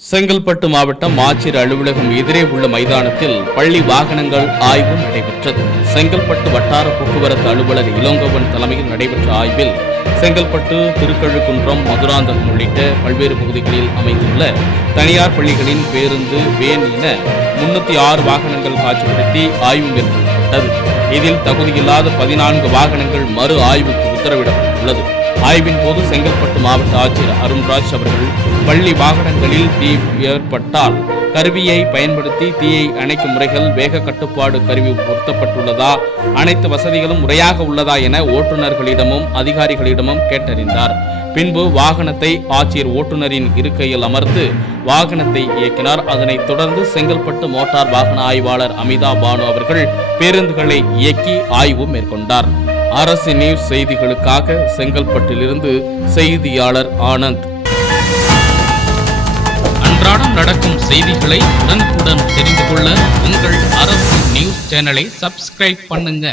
செங்கல்பட்டு மாவட்டம் ஆட்சியர் அலுவலகம் எதிரே உள்ள மைதானத்தில் பள்ளி வாகனங்கள் ஆய்வு நடைபெற்றது. செங்கல்பட்டு வட்டார போக்குவரத்து அலுவலர் இளங்கோவன் தலைமையில் நடைபெற்ற ஆய்வில் செங்கல்பட்டு, திருக்கழுக்குன்றம், மதுராந்தகம் உள்ளிட்ட பல்வேறு பகுதிகளில் அமைந்துள்ள தனியார் பள்ளிகளின் பேருந்து, வேன் என 306 வாகனங்கள் காட்சிப்படுத்தி ஆய்வு மேற்கொள்ளப்பட்டது. இதில் தகுதியில்லாத 14 வாகனங்கள் மறு ஆய்வுக்கு உத்தரவிடப்பட்டுள்ளது. ஆய்வின் போது செங்கல்பட்டு மாவட்ட ஆட்சியர் அருண்ராஜ் அவர்கள் பள்ளி வாகனங்களில் தீ ஏற்பட்டால் கருவியை பயன்படுத்தி தீயை அணைக்கும் முறைகள், வேக கட்டுப்பாடு கருவி பொருத்தப்பட்டுள்ளதா, அனைத்து வசதிகளும் முறையாக உள்ளதா என ஓட்டுநர்களிடமும் அதிகாரிகளிடமும் கேட்டறிந்தார். பின்பு வாகனத்தை ஆட்சியர் ஓட்டுநரின் இருக்கையில் அமர்ந்து வாகனத்தை இயக்கினார். அதனைத் தொடர்ந்து செங்கல்பட்டு மோட்டார் வாகன ஆய்வாளர் அமிதா பானு அவர்கள் பேருந்துகளை இயக்கி ஆய்வு மேற்கொண்டார். அரசு நியூஸ் செய்திகளுக்காக செங்கல்பட்டிலிருந்து செய்தியாளர் ஆனந்த். அன்றாடம் நடக்கும் செய்திகளை உடனுக்குடன் தெரிந்து கொள்ள உங்கள் அரசு நியூஸ் சேனலை சப்ஸ்கிரைப் பண்ணுங்க.